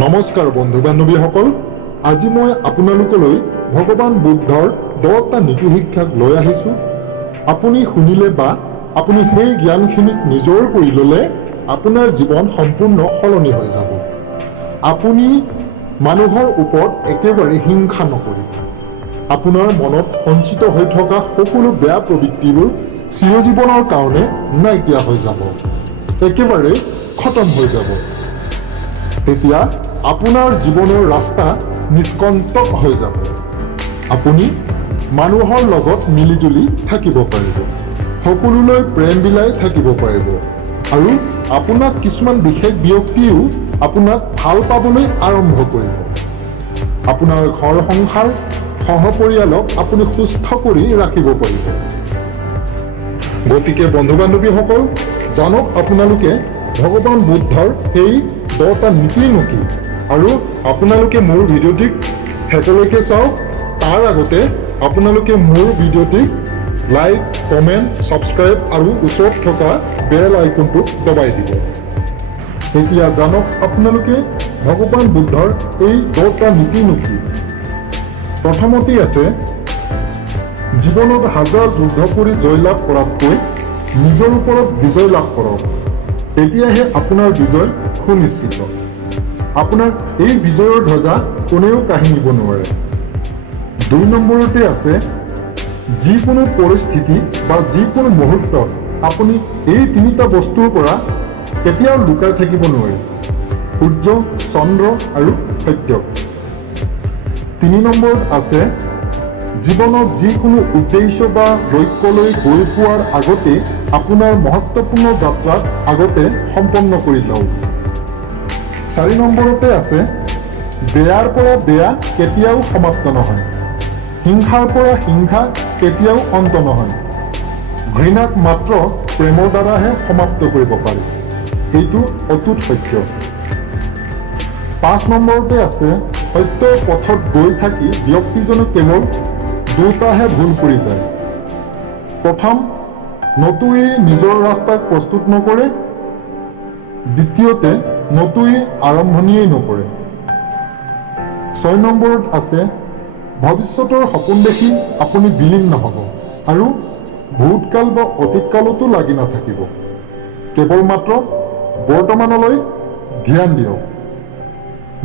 নমস্কাৰ বন্ধু বান্ধৱীসকল, আজি মই আপোনালোকলৈ ভগৱান বুদ্ধৰ 10টা নীতি শিক্ষাক লৈ আহিছোঁ। আপুনি শুনিলে বা আপুনি সেই জ্ঞানখিনিক নিজৰ কৰি ল'লে আপোনাৰ জীৱন সম্পূৰ্ণ সলনি হৈ যাব। আপুনি মানুহৰ ওপৰত একেবাৰে হিংসা নকৰিব। আপোনাৰ মনত সঞ্চিত হৈ থকা সকলো বেয়া প্ৰবৃত্তিবোৰ চিৰজীৱনৰ কাৰণে নাইকিয়া হৈ যাব, একেবাৰে খতম হৈ যাব। তেতিয়া আপোনাৰ জীৱনৰ ৰাস্তা নিষ্কণ্টক হৈ যাব। আপুনি মানুহৰ লগত মিলিজুলি থাকিব পাৰিব, সকলোলৈ প্ৰেম বিলাই থাকিব পাৰিব আৰু আপোনাক কিছুমান বিশেষ ব্যক্তিয়েও আপোনাক ভাল পাবলৈ আৰম্ভ কৰিব। আপোনাৰ ঘৰ সংসাৰ সহপৰিয়ালক আপুনি সুস্থ কৰি ৰাখিব পাৰিব। গতিকে বন্ধু বান্ধৱীসকল, জানক আপোনালোকে ভগৱান বুদ্ধৰ সেই 10টা নীতিনো কি, আৰু আপোনালোকে মোৰ ভিডিঅ'টিক শেষলৈকে চাওক। তাৰ আগতে আপোনালোকে মোৰ ভিডিঅ'টিক লাইক, কমেণ্ট, ছাবস্ক্ৰাইব আৰু ওচৰত থকা বেল আইকনটো দবাই দিব। এতিয়া জানক আপোনালোকে ভগৱান বুদ্ধৰ এই 10টা নীতিনো কি। প্ৰথমতেই আছে, জীৱনত হাজাৰ যুদ্ধ কৰি জয়লাভ কৰাতকৈ নিজৰ ওপৰত বিজয় লাভ কৰক, তেতিয়াহে আপোনাৰ বিজয় সুনিশ্চিত। আপোনাৰ এই বিজয়ৰ ধ্বজা কোনেও কাঢ়ি নিব নোৱাৰে। 2 নম্বৰতে আছে, যিকোনো পৰিস্থিতি বা যিকোনো মুহূৰ্তত আপুনি এই 3টা বস্তুৰ পৰা কেতিয়াও লুকাই থাকিব নোৱাৰে: সূৰ্য, চন্দ্ৰ আৰু সত্য। 3 নম্বৰত আছে, জীৱনত যিকোনো উদ্দেশ্য বা লক্ষ্যলৈ গৈ পোৱাৰ আগতে আপোনাৰ মহত্বপূৰ্ণ যাত্ৰাক আগতে সম্পন্ন কৰি লওক। 4 নম্বৰতে আছে, বেয়াৰ পৰা বেয়া কেতিয়াও সমাপ্ত নহয়, হিংসাৰ পৰা হিংসা কেতিয়াও অন্ত নহয়, ঘৃণাক মাত্ৰ প্ৰেমৰ দ্বাৰাহে সমাপ্ত কৰিব পাৰি। এইটো অটুট সত্য। 5 নম্বৰতে আছে, সত্যৰ পথত গৈ থাকি ব্যক্তিজনে কেৱল 2টাহে ভুল কৰি যায়। প্ৰথম, নতুয়ে নিজৰ ৰাস্তাক প্ৰস্তুত নকৰে। দ্বিতীয়তে, নতুয়ে আৰম্ভণিয়েই নকৰে। 6 নম্বৰত আছে, ভৱিষ্যতৰ সপোন দেখি আপুনি বিলীন নহ'ব আৰু ভূতকাল বা অতীতকালতো লাগি নাথাকিব। কেৱল মাত্ৰ বৰ্তমানলৈ ধ্যান দিয়ক।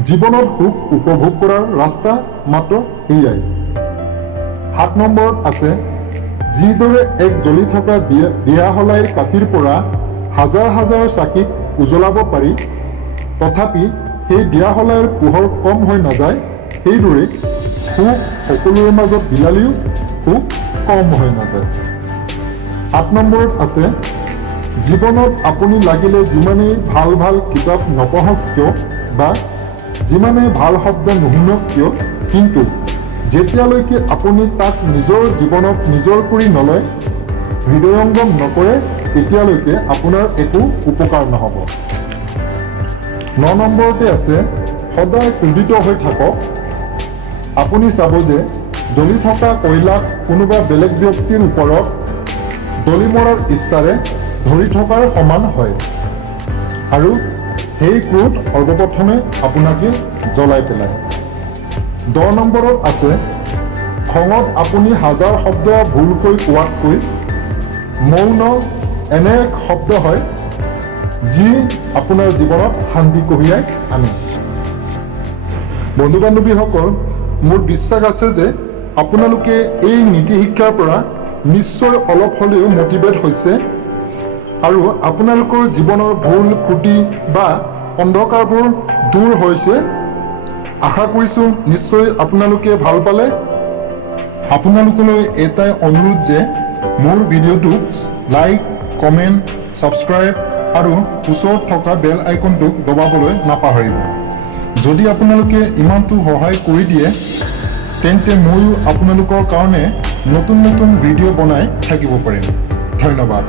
জীৱনত সুখ উপভোগ কৰাৰ ৰাস্তা মাত্ৰ এয়াই। 7 নম্বৰত আছে, যিদৰে এক জ্বলি থকা দিয়াশলাইৰ কাঠিৰ পৰা হাজাৰ হাজাৰ চাকিক উজ্বলাব পাৰি, তথাপি সেই দিয়াশলাইৰ পোহৰ কম হৈ নাযায়, সেইদৰে সুখ সকলোৰে মাজত বিলালেও সুখ কম হৈ নাযায়। 8 নম্বৰত আছে, জীৱনত আপুনি লাগিলে যিমানেই ভাল ভাল কিতাপ নপঢ়ক কিয় বা যিমানেই ভাল শব্দ নুশুনক কিয়, কিন্তু যেতিয়ালৈকে আপুনি তাক নিজৰ জীৱনত নিজৰ কৰি নলয়, হৃদয়ংগম নকৰে, তেতিয়ালৈকে আপোনাৰ একো উপকাৰ নহ'ব। 9 নম্বৰতে আছে, সদায় ক্ৰোধিত হৈ থাকক। আপুনি চাব যে জ্বলি থকা কয়লাক কোনোবা বেলেগ ব্যক্তিৰ ওপৰত দলি মৰাৰ ইচ্ছাৰে ধৰি থকাৰ সমান হয়, আৰু সেই ক্ৰোধ সৰ্বপ্ৰথমে আপোনাকে জ্বলাই পেলায়। 10 নম্বৰত আছে, খঙত আপুনি হাজাৰ শব্দ ভুলকৈ কোৱাতকৈ মৌন এনে এক শব্দ হয় যি আপোনাৰ জীৱনত শান্তি কঢ়িয়াই আনে। বন্ধু বান্ধৱীসকল, মোৰ বিশ্বাস আছে যে আপোনালোকে এই নীতি শিক্ষাৰ পৰা নিশ্চয় অলপ হ'লেও মটিভেট হৈছে আৰু আপোনালোকৰ জীৱনৰ ভুল ত্ৰুটি বা অন্ধকাৰবোৰ দূৰ হৈছে। আশা কৰিছোঁ নিশ্চয় আপোনালোকে ভাল পালে। আপোনালোকলৈ এটাই অনুৰোধ যে মোৰ ভিডিঅ'টোক লাইক, কমেণ্ট, ছাবস্ক্ৰাইব আৰু ওচৰত থকা বেল আইকনটোক দবাবলৈ নাপাহৰিব। যদি আপোনালোকে ইমানটো সহায় কৰি দিয়ে, তেন্তে ময়ো আপোনালোকৰ কাৰণে নতুন নতুন ভিডিঅ' বনাই থাকিব পাৰিম। ধন্যবাদ।